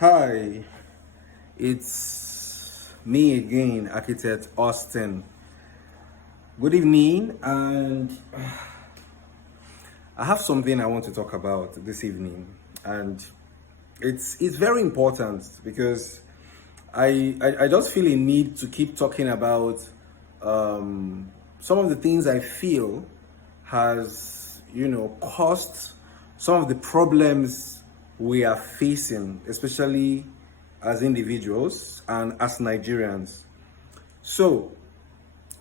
Hi, it's me again, Architect Austin. Good evening, and I have something I want to talk about this evening, and it's very important because I just feel a need to keep talking about some of the things I feel has caused some of the problems we are facing, especially as individuals and as Nigerians. So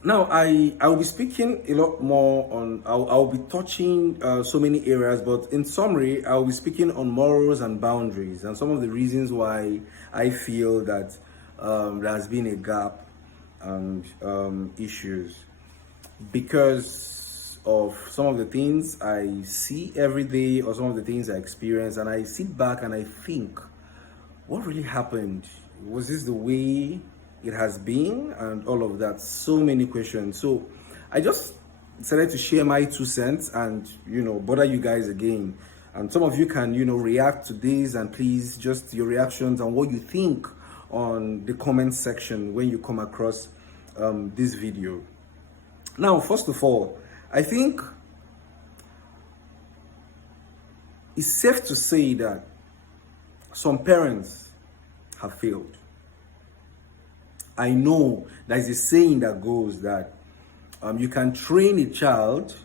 now I will be speaking a lot more on. I'll be touching so many areas, but in summary, I will be speaking on morals and boundaries and some of the reasons why I feel that there has been a gap and issues because of some of the things I see every day or some of the things I experience, and I sit back and I think, what really happened? Was this the way it has been? And all of that. So many questions. So I just decided to share my 2 cents and, bother you guys again. And some of you can, react to this, and please just your reactions and what you think on the comment section when you come across this video. Now, first of all, I think it's safe to say that some parents have failed. I know there's a saying that goes that you can train a child,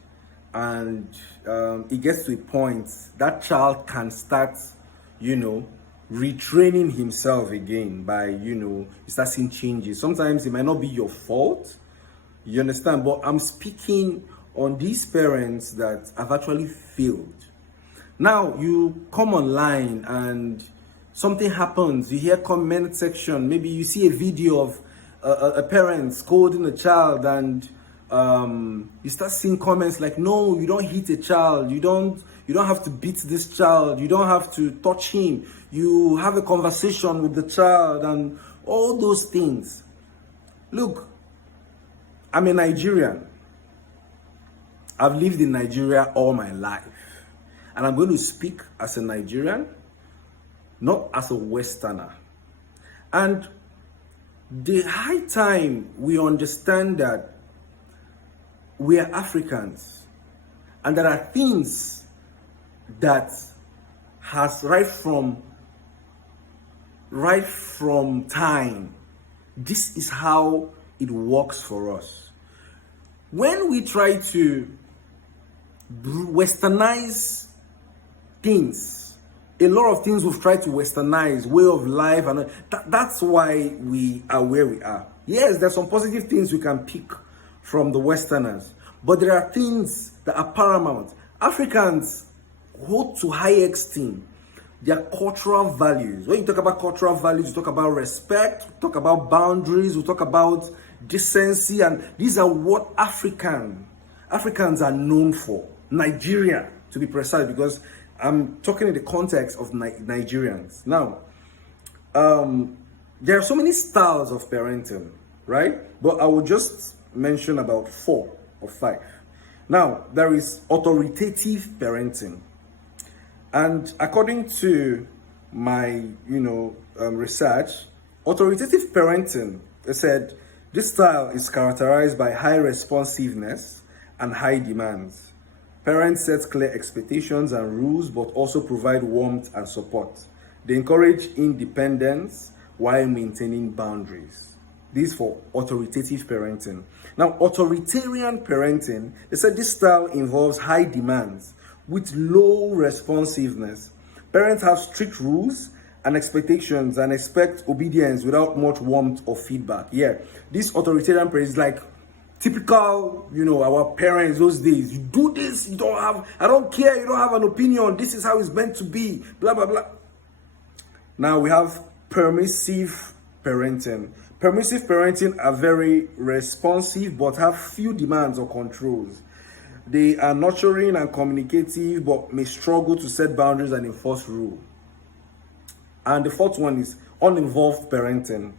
and it gets to a point that child can start, retraining himself again by, you start seeing changes. Sometimes it might not be your fault, you understand, but I'm speaking on these parents that have actually failed. Now you come online and something happens, you hear comment section, maybe you see a video of a parent scolding a child, and you start seeing comments like, no, you don't hit a child, you don't have to beat this child, you don't have to touch him, you have a conversation with the child, and all those things. Look, I'm a Nigerian. I've lived in Nigeria all my life, and I'm going to speak as a Nigerian, not as a Westerner. And the high time we understand that we are Africans, and there are things that has right from time. This is how it works for us. When we try to westernize things, a lot of things we've tried to westernize, way of life, and that's why we are where we are. Yes, there's some positive things we can pick from the Westerners, but there are things that are paramount. Africans hold to high esteem their cultural values. When you talk about cultural values, you talk about respect, you talk about boundaries, you talk about decency, and these are what Africans are known for. Nigeria, to be precise, because I'm talking in the context of Nigerians. Now, there are so many styles of parenting, right? But I will just mention about 4 or 5. Now, there is authoritative parenting. And according to my, research, authoritative parenting, they said, this style is characterized by high responsiveness and high demands. Parents set clear expectations and rules, but also provide warmth and support. They encourage independence while maintaining boundaries. This for authoritative parenting. Now, authoritarian parenting, they said this style involves high demands with low responsiveness. Parents have strict rules and expectations and expect obedience without much warmth or feedback. Yeah, this authoritarian parent is like typical, our parents those days. You do this, I don't care, you don't have an opinion, this is how it's meant to be, blah, blah, blah. Now we have permissive parenting. Permissive parenting are very responsive but have few demands or controls. They are nurturing and communicative but may struggle to set boundaries and enforce rules. And the 4th one is uninvolved parenting.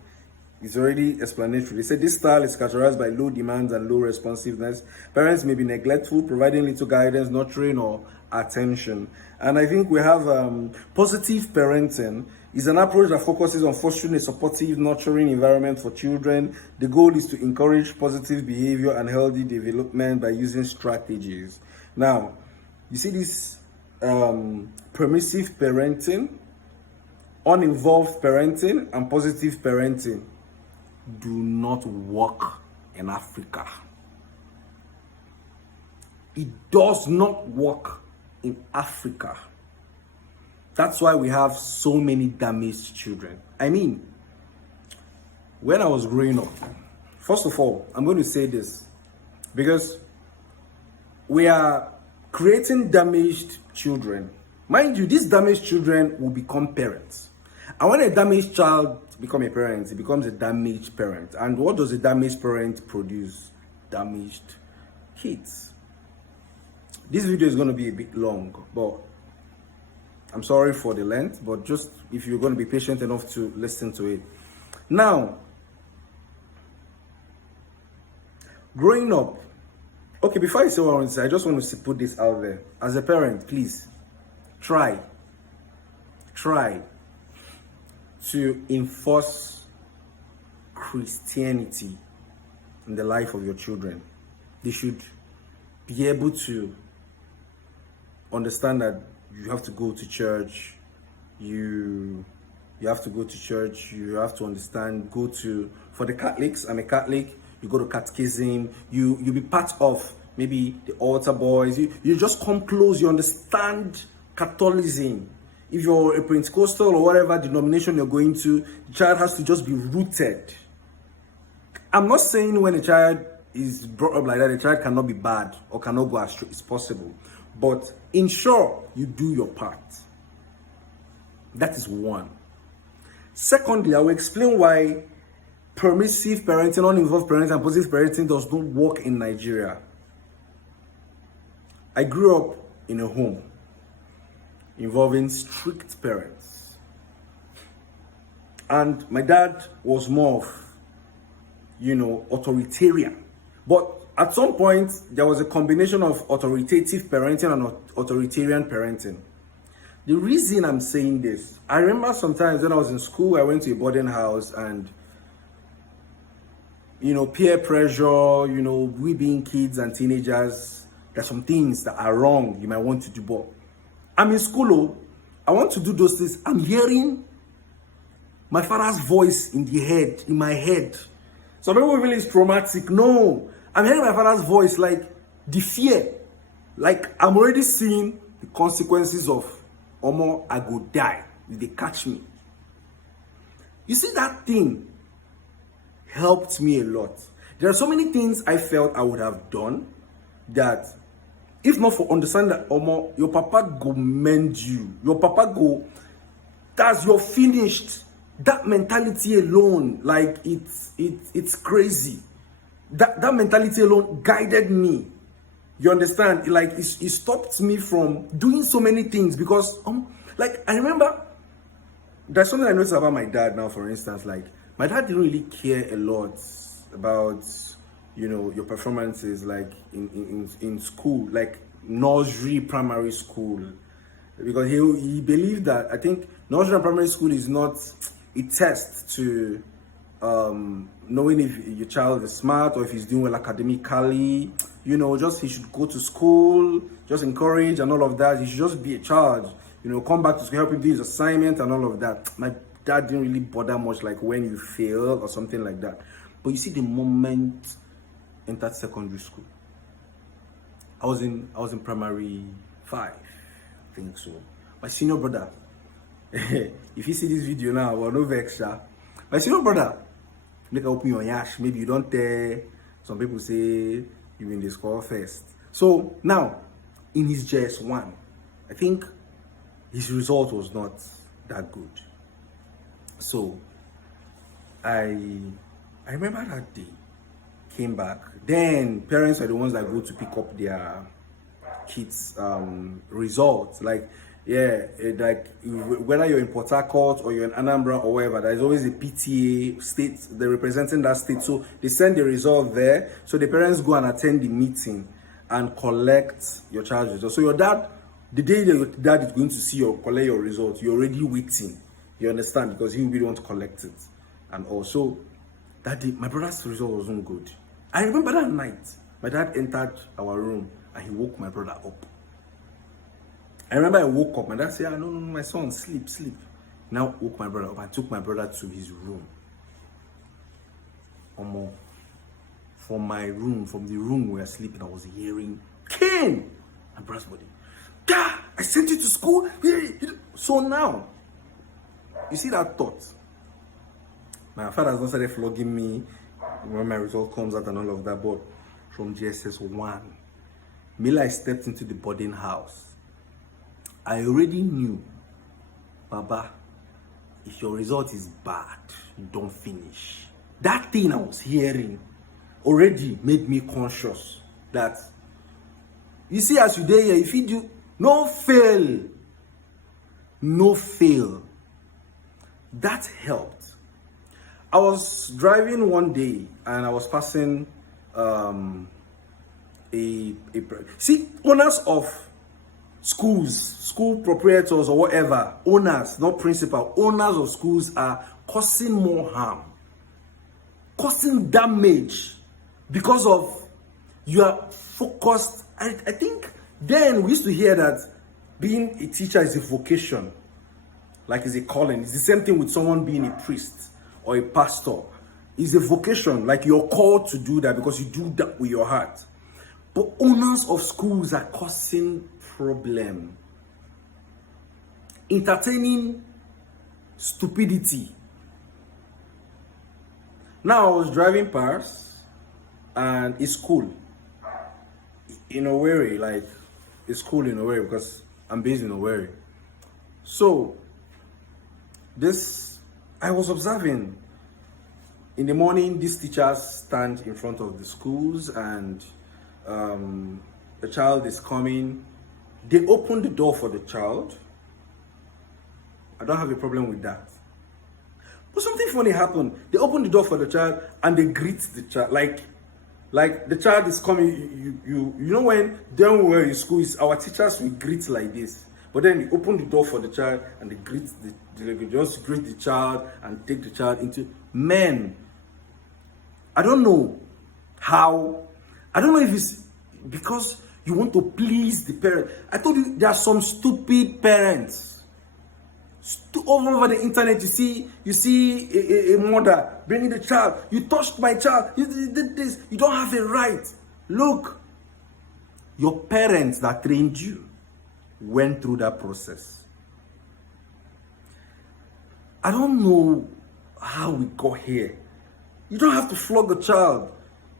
It's already explanatory. They said this style is characterized by low demands and low responsiveness. Parents may be neglectful, providing little guidance, nurturing, or attention. And I think we have positive parenting is an approach that focuses on fostering a supportive, nurturing environment for children. The goal is to encourage positive behavior and healthy development by using strategies. Now, you see this permissive parenting, uninvolved parenting, and positive parenting do not work in Africa. It does not work in Africa. That's why we have so many damaged children. I mean, when I was growing up, first of all, I'm going to say this because we are creating damaged children. Mind you, these damaged children will become parents. And when a damaged child becomes a parent, it becomes a damaged parent. And what does a damaged parent produce? Damaged kids. This video is going to be a bit long, but I'm sorry for the length, but just if you're going to be patient enough to listen to it. Now, growing up, okay, before I say what I want to say, I just want to put this out there. As a parent, please try to enforce Christianity in the life of your children. They should be able to understand that you have to go to church, you have to go to church, you have to understand, for the Catholics, I'm a Catholic, you go to catechism, you be part of maybe the altar boys, you just come close, you understand Catholicism. If you're a Pentecostal or whatever denomination you're going to, the child has to just be rooted. I'm not saying when a child is brought up like that, the child cannot be bad or cannot go astray. It's possible. But ensure you do your part. That is one. Secondly, I will explain why permissive parenting, uninvolved parenting, and positive parenting does not work in Nigeria. I grew up in a home involving strict parents. And my dad was more of, authoritarian. But at some point, there was a combination of authoritative parenting and authoritarian parenting. The reason I'm saying this, I remember sometimes when I was in school, I went to a boarding house and, peer pressure, we being kids and teenagers, there's some things that are wrong you might want to do. But I'm in school, I want to do those things. I'm hearing my father's voice in my head. Some people feel it's traumatic. No, I'm hearing my father's voice, like the fear. Like I'm already seeing the consequences of, Omo, I go die if they catch me. You see, that thing helped me a lot. There are so many things I felt I would have done that, if not for understanding that, Omo, your papa go mend you. Your papa go, that's you're finished. That mentality alone, like it's crazy. That mentality alone guided me. You understand? Like it stopped me from doing so many things because, like I remember, there's something I noticed about my dad now. For instance, like my dad didn't really care a lot about, your performances, like in school, like nursery, primary school, because he believed that, I think nursery and primary school is not a test to knowing if your child is smart or if he's doing well academically. Just he should go to school, just encourage and all of that. He should just be a child, come back to school, help him do his assignment and all of that. My dad didn't really bother much, like when you fail or something like that. But you see, the moment entered secondary school, I was in primary 5, I think so. My senior brother, if you see this video now, well, no extra. My senior brother, make open your yash. Maybe you don't tell. Some people say you win the score first. So now, in his JS1, I think his result was not that good. So I remember that day, came back. Then parents are the ones that go to pick up their kids' results. Like Yeah, like whether you're in Port Harcourt or you're in Anambra or wherever, there's always a PTA state, they're representing that state. So they send the result there. So the parents go and attend the meeting and collect your child results. So your dad, the day that your dad is going to see or collect your results, you're already waiting. You understand? Because he will be the one to collect it. And also, that day, my brother's result wasn't good. I remember that night, my dad entered our room and he woke my brother up. I remember I woke up, my dad said, no, my son, sleep. Now woke my brother up. I took my brother to his room. From my room, from the room we were sleeping, I was hearing, Cain! My brother's body. Dad, I sent you to school. So now, you see that thought? My father has not started flogging me when my result comes out and all of that, but from GSS 1, Mila, I stepped into the boarding house. I already knew, Baba, if your result is bad, you don't finish. That thing I was hearing already made me conscious that, you see, as you dey here, if you do, no fail. That helped. I was driving one day and I was passing see, owners of schools, school proprietors or whatever, owners, not principal, owners of schools are causing more harm, causing damage because of you are focused. I think then we used to hear that being a teacher is a vocation, like it's a calling. It's the same thing with someone being a priest or a pastor. It's a vocation, like you're called to do that because you do that with your heart. But owners of schools are causing problem, entertaining stupidity. Now I was driving past and it's cool in Owerri, like it's cool in Owerri because I'm based in Owerri. So I was observing in the morning, these teachers stand in front of the schools and the child is coming. They open the door for the child. I don't have a problem with that. But something funny happened. They open the door for the child and they greet the child. Like the child is coming. You know when then we were in school, our teachers will greet like this. But then they open the door for the child and they greet they just greet the child and take the child into men. I don't know if it's because you want to please the parent. I told you there are some stupid parents. All over the internet, you see a mother bringing the child. You touched my child. You did this. You don't have a right. Look, your parents that trained you went through that process. I don't know how we got here. You don't have to flog a child.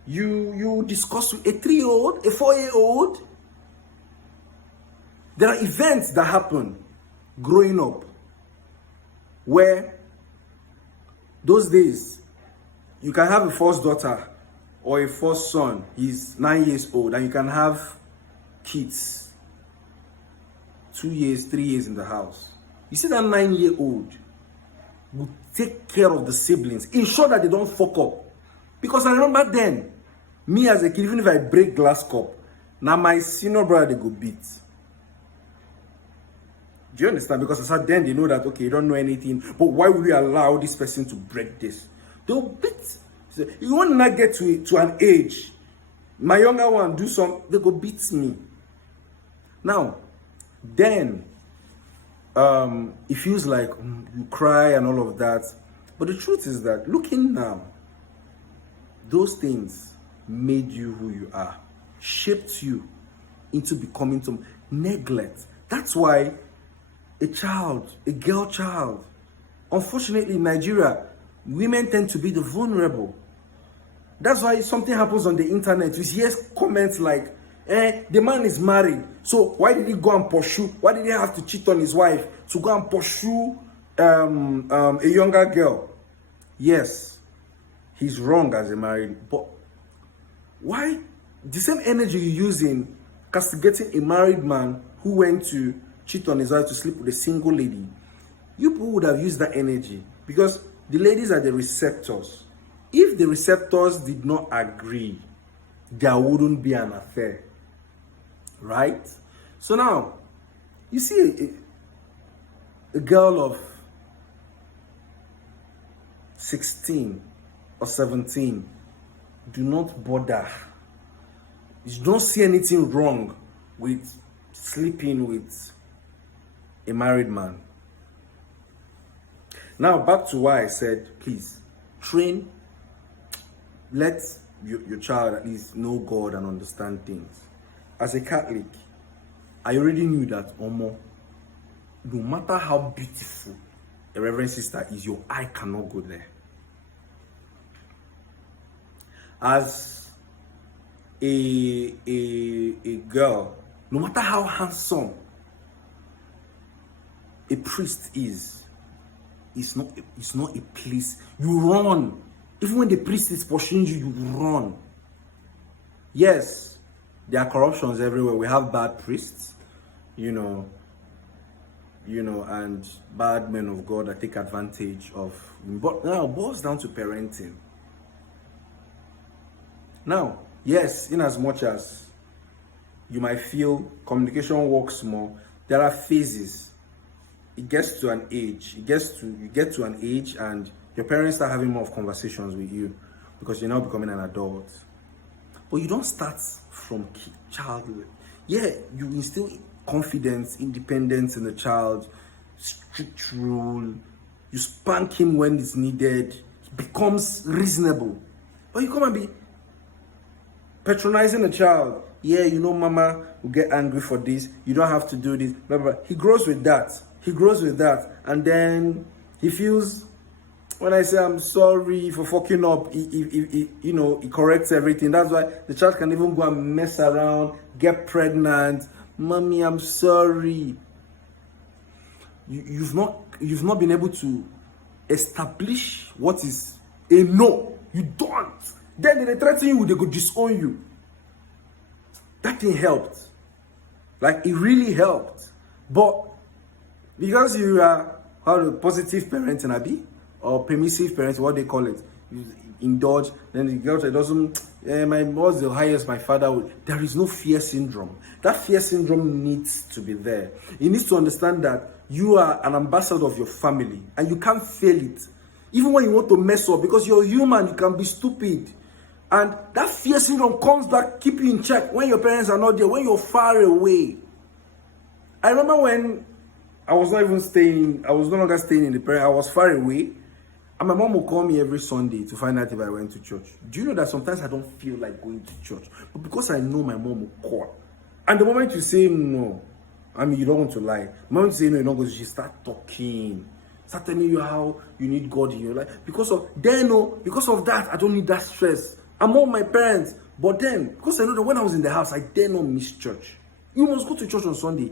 You discuss with a 3-year-old, a 4-year-old. There are events that happen growing up where those days you can have a first daughter or a first son. He's 9 years old and you can have kids 2 years, 3 years in the house. You see that 9-year-old will take care of the siblings, ensure that they don't fuck up. Because I remember then, me as a kid, even if I break glass cup, now my senior brother they go beat. Do you understand? Because I said then they know that, okay, you don't know anything, but why would you allow this person to break this? They'll beat. You want to not get to an age, my younger one do some, they go beat me. Now, then, it feels like you cry and all of that. But the truth is that looking now, those things made you who you are, shaped you into becoming some neglect. That's why a girl child, unfortunately in Nigeria, women tend to be the vulnerable. That's why something happens on the internet, you hear comments like, the man is married, so why did he go and pursue? Why did he have to cheat on his wife to go and pursue a younger girl? Yes, he's wrong as a married, but why the same energy you use in castigating a married man who went to cheat on his wife to sleep with a single lady, you people would have used that energy, because the ladies are the receptors. If the receptors did not agree, there wouldn't be an affair, right? So now, you see a girl of 16 or 17, do not bother. You don't see anything wrong with sleeping with a married man. Now, back to why I said, please, train, let your child at least know God and understand things. As a Catholic, I already knew that, no matter how beautiful a Reverend Sister is, your eye cannot go there. As a girl, no matter how handsome a priest is, it's not a place. You run. Even when the priest is pursuing you, you run. Yes, there are corruptions everywhere. We have bad priests, and bad men of God that take advantage of. But now it boils down to parenting. Now, yes, in as much as you might feel communication works more, there are phases. It gets to an age. You get to an age and your parents start having more of conversations with you because you're now becoming an adult. But you don't start from childhood. Yeah, you instill confidence, independence in the child, strict rule. You spank him when it's needed. It becomes reasonable. But you come and be patronizing the child. Yeah, mama will get angry for this. You don't have to do this. Blah, blah, blah. He grows with that. And then he feels, when I say I'm sorry for fucking up, he corrects everything. That's why the child can even go and mess around, get pregnant. Mommy, I'm sorry. You've not been able to establish what is a no. You don't. Then they threaten you, they could disown you. That thing helped. Like, it really helped. But because you are positive parenting, Abi, or permissive parenting, what they call it, you indulge, then the girl doesn't, my mother's the highest, my father would. There is no fear syndrome. That fear syndrome needs to be there. You need to understand that you are an ambassador of your family and you can't fail it. Even when you want to mess up, because you're human, you can be stupid. And that fear syndrome comes back, keep you in check when your parents are not there, when you're far away. I remember when I was no longer staying in the parent, I was far away. And my mom would call me every Sunday to find out if I went to church. Do you know that sometimes I don't feel like going to church? But because I know my mom will call. And the moment you say no, you don't want to lie. The moment you say no, you're not going to, she start talking. Start telling you how you need God in your life. Because of that, I don't need that stress. I'm all my parents. But then, because I know that when I was in the house, I dare not miss church. You must go to church on Sunday.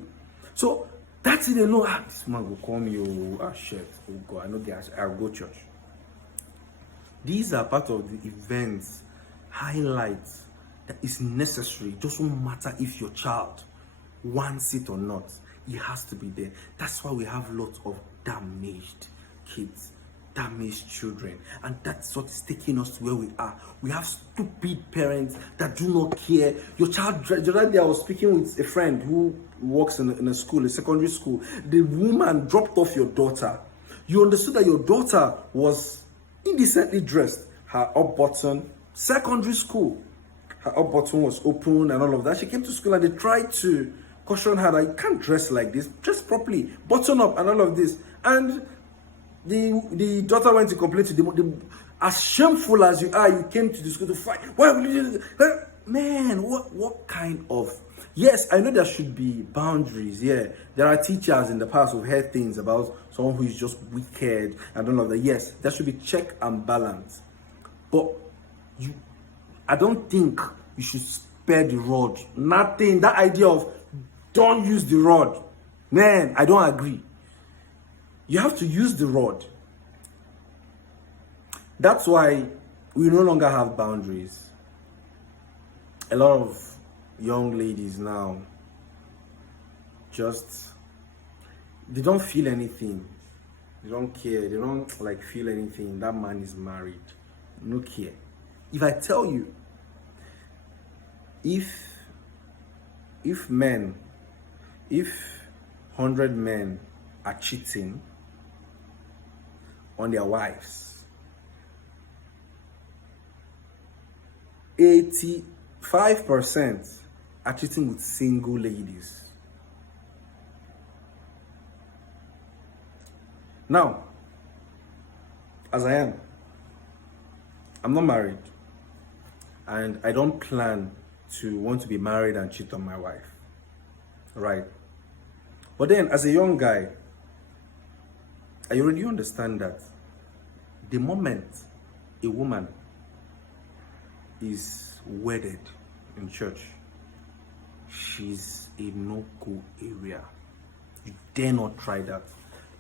So, that's it. They know, this man will call me, shit. Oh, God, I know I'll go church. These are part of the events, highlights that is necessary. It doesn't matter if your child wants it or not. It has to be there. That's why we have lots of damaged kids, damaged children, and that's what is taking us to where we are. We have stupid parents that do not care. Your child, the other day I was speaking with a friend who works in a school, a secondary school. The woman dropped off your daughter. You understood that your daughter was indecently dressed. Her up button, secondary school, her up button was open and all of that. She came to school and they tried to caution her that you can't dress like this, dress properly, button up and all of this. And the daughter went to complain to the as shameful as you are, you came to the school to fight. Why would you do that? Man, what kind of... Yes, I know there should be boundaries. Yeah, there are teachers in the past who've heard things about someone who is just wicked and all of that. Yes, there should be check and balance. But I don't think you should spare the rod. Nothing. That idea of don't use the rod. Man, I don't agree. You have to use the rod. That's why we no longer have boundaries. A lot of young ladies now just they don't feel anything. They don't care. They don't like feel anything. That man is married. No care. If I tell you, if men, if 100 men are cheating on their wives, 85% are cheating with single ladies. Now, as I'm not married, and I don't plan to want to be married and cheat on my wife, right? But then, as a young guy, I already understand that the moment a woman is wedded in church, she's a no-go area. You dare not try that.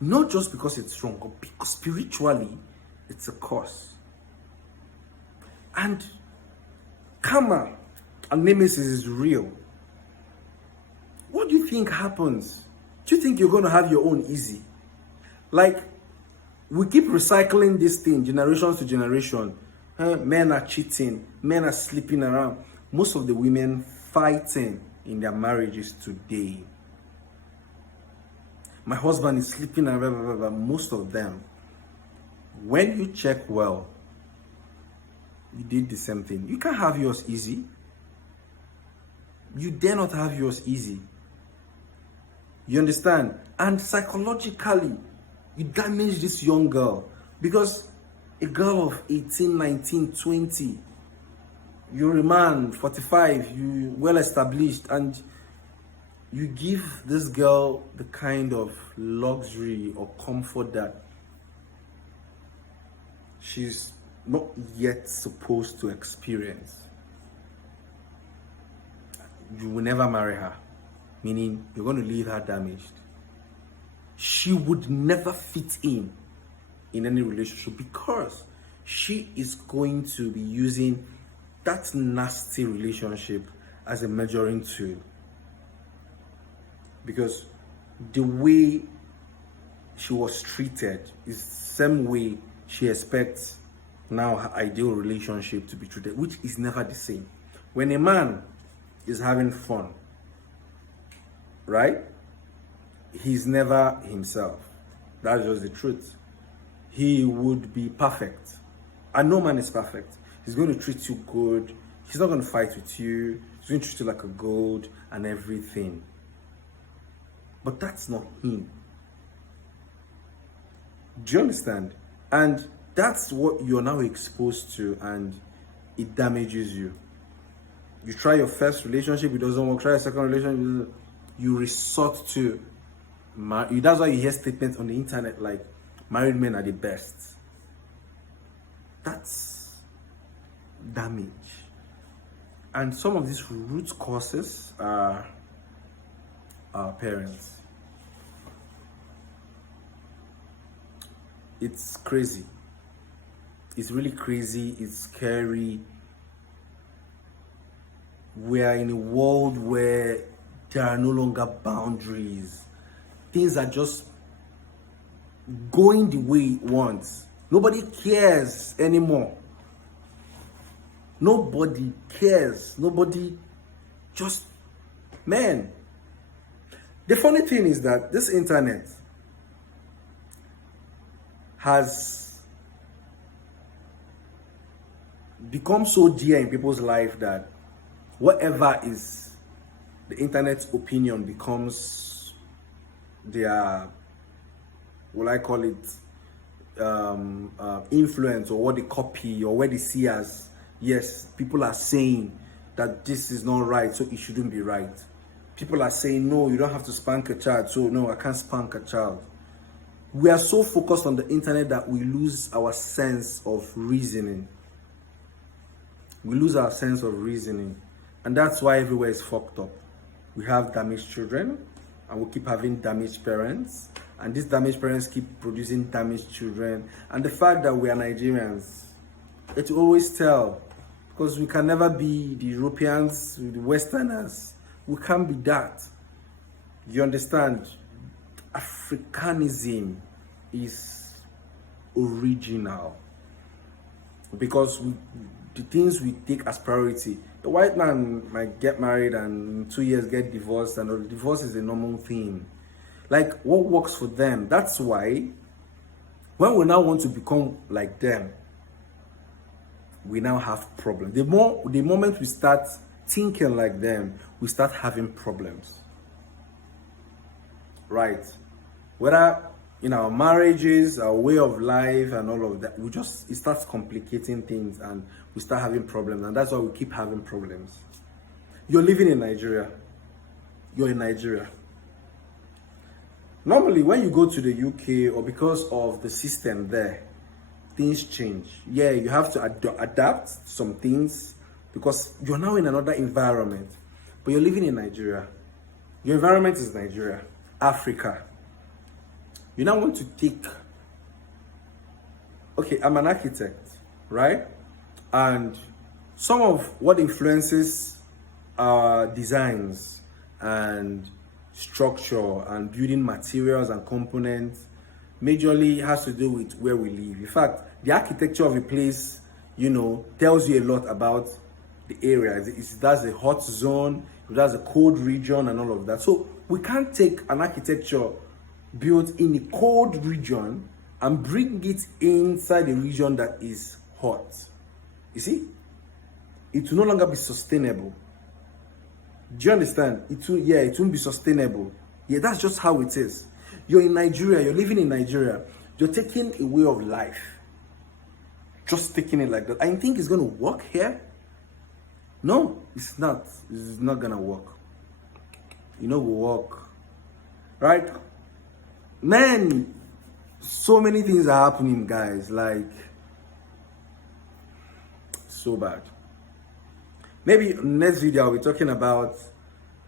Not just because it's wrong, but because spiritually, it's a curse. And karma and nemesis is real. What do you think happens? Do you think you're going to have your own easy? Like, we keep recycling this thing generation to generation. Men are cheating, men are sleeping around. Most of the women fighting in their marriages today. My husband is sleeping around, blah, blah, blah. Most of them. When you check well, you did the same thing. You can't have yours easy. You dare not have yours easy. You understand? And psychologically, you damage this young girl. Because a girl of 18, 19, 20, you're a man, 45, you well established, and you give this girl the kind of luxury or comfort that she's not yet supposed to experience. You will never marry her, meaning you're going to leave her damaged. She would never fit in any relationship because she is going to be using that nasty relationship as a measuring tool. Because the way she was treated is the same way she expects now her ideal relationship to be treated, which is never the same. When a man is having fun, right? He's never himself. That's just the truth. He would be perfect. And no man is perfect. He's going to treat you good. He's not going to fight with you. He's going to treat you like a gold and everything. But that's not him. Do you understand? And that's what you're now exposed to, and it damages you. You try your first relationship, it doesn't work. Try a second relationship, you resort to that's why you hear statements on the internet like married men are the best. That's damage. And some of these root causes are our parents. It's crazy. It's really crazy. It's scary. We are in a world where there are no longer boundaries. Things are just going the way it wants. Nobody cares anymore. Nobody cares. Nobody just, man. The funny thing is that this internet has become so dear in people's life that whatever is the internet's opinion becomes their, what I call it, influence, or what they copy, or what they see as, yes, people are saying that this is not right, so it shouldn't be right. People are saying, no, you don't have to spank a child, so no, I can't spank a child. We are so focused on the internet that we lose our sense of reasoning. We lose our sense of reasoning. And that's why everywhere is fucked up. We have damaged children, and we keep having damaged parents. And these damaged parents keep producing damaged children. And the fact that we are Nigerians, it will always tell. Because we can never be the Europeans, the Westerners. We can't be that. You understand? Africanism is original, because the things we take as priority. The white man might get married and in 2 years get divorced, and divorce is a normal thing. Like, what works for them? That's why when we now want to become like them, we now have problems. The moment we start thinking like them, we start having problems. Right? Whether in our marriages, our way of life, and all of that, it starts complicating things, and we start having problems, and that's why we keep having problems. You're living in Nigeria. You're in Nigeria. Normally, when you go to the UK, or because of the system there, things change. Yeah, you have to adapt some things because you're now in another environment, but you're living in Nigeria. Your environment is Nigeria, Africa. You now want to take, okay, I'm an architect, right? And some of what influences our designs and structure and building materials and components majorly has to do with where we live. In fact, the architecture of a place, tells you a lot about the area. That's a hot zone, that's a cold region, and all of that. So we can't take an architecture built in a cold region and bring it inside a region that is hot. You see? It will no longer be sustainable. Do you understand? It won't be sustainable. Yeah, that's just how it is. You're in Nigeria, you're living in Nigeria, you're taking a way of life. Just taking it like that. I think it's going to work here. No, it's not. It's not going to work. Will work. Right? Man, so many things are happening, guys. Like, so bad. Maybe next video I'll be talking about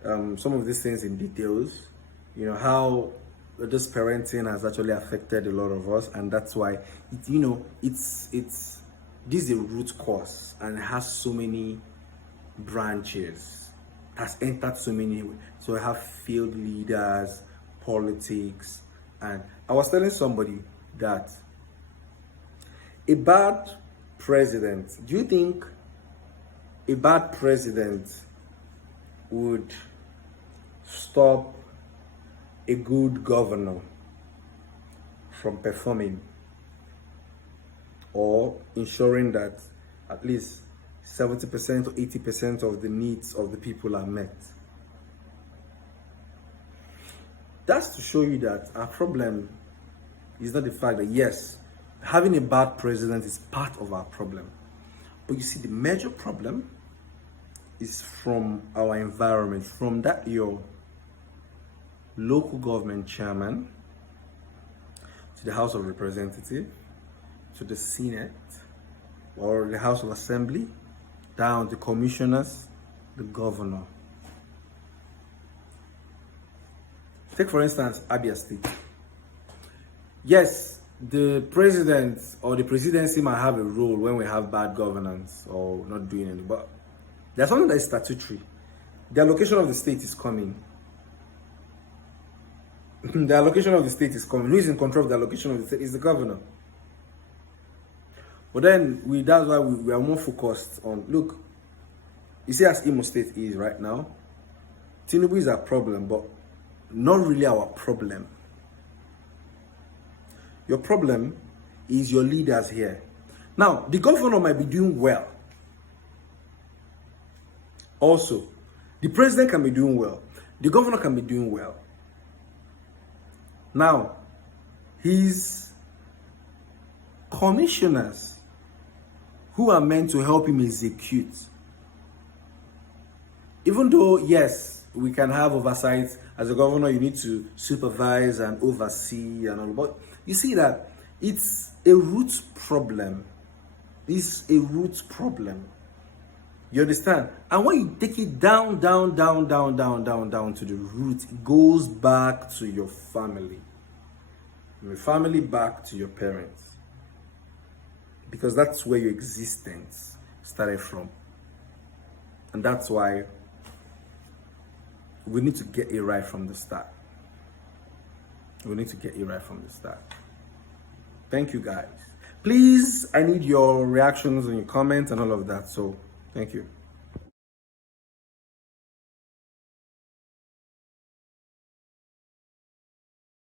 some of these things in details. How this parenting has actually affected a lot of us, and that's why this is a root cause, and it has so many branches. It has entered so many. So I have field leaders, politics, and I was telling somebody that a bad president. Do you think a bad president would stop a good governor from performing or ensuring that at least 70% or 80% of the needs of the people are met? That's to show you that our problem is not the fact that, yes, having a bad president is part of our problem. But you see, the major problem is from our environment, from that your local government chairman to the House of Representatives, to the Senate or the House of Assembly, down to commissioners, the governor. Take for instance Abia State. Yes, the president or the presidency might have a role when we have bad governance or not doing it, but there's something that is statutory. The allocation of the state is coming. The allocation of the state is coming. Who is in control of the allocation of the state? Is the governor. But then that's why we are more focused on, look, you see as Imo State is right now, Tinubu is a problem, but not really our problem. Your problem is your leaders here. Now, the governor might be doing well. Also, the president can be doing well. The governor can be doing well. Now, his commissioners who are meant to help him execute, even though, yes, we can have oversight as a governor, you need to supervise and oversee and all, but you see that it's a root problem. It's a root problem. You understand? And when you take it down to the root, it goes back to your family. From your family back to your parents. Because that's where your existence started from. And that's why we need to get it right from the start. We need to get it right from the start. Thank you, guys. Please, I need your reactions and your comments and all of that. So, thank you.